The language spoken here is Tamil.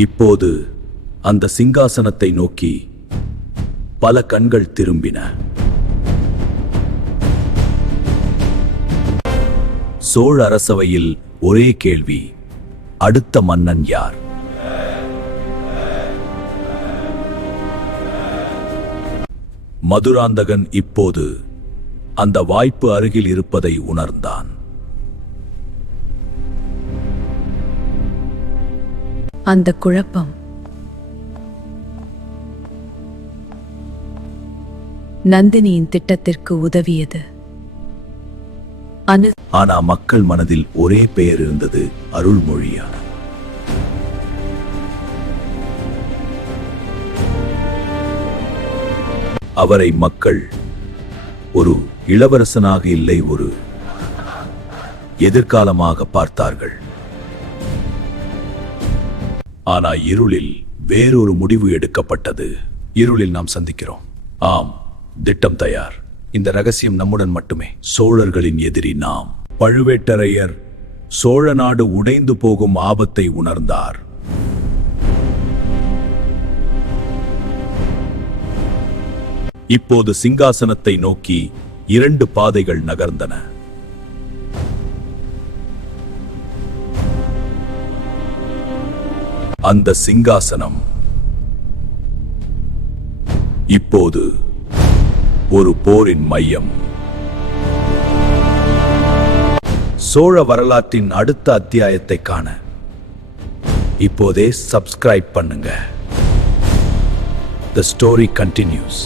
இப்போது அந்த சிங்காசனத்தை நோக்கி பல கண்கள் திரும்பின. சோழ அரசவையில் ஒரே கேள்வி, அடுத்த மன்னன் யார்? மதுராந்தகன் இப்போது அந்த வாய்ப்பு அருகில் இருப்பதை உணர்ந்தான். அந்த குழப்பம் நந்தினியின் திட்டத்திற்கு உதவியது. ஆனா மக்கள் மனதில் ஒரே பெயர் இருந்தது, அருள்மொழியார். அவரை மக்கள் ஒரு இளவரசனாக இல்லை, ஒரு எதிர்காலமாக பார்த்தார்கள். ஆனா இருளில் வேறொரு முடிவு எடுக்கப்பட்டது. இருளில் நாம் சந்திக்கிறோம். ஆம், திட்டம் தயார். இந்த ரகசியம் நம்முடன் மட்டுமே. சோழர்களின் எதிரி நாம். பழுவேட்டரையர் சோழ நாடு உடைந்து போகும் ஆபத்தை உணர்ந்தார். இப்போது சிங்காசனத்தை நோக்கி 2 பாதைகள் நகர்ந்தன. அந்த சிங்காசனம் இப்போது ஒரு போரின் மையம். சோழ வரலாற்றின் அடுத்த அத்தியாயத்தை காண இப்போதே சப்ஸ்கிரைப் பண்ணுங்க. The story continues.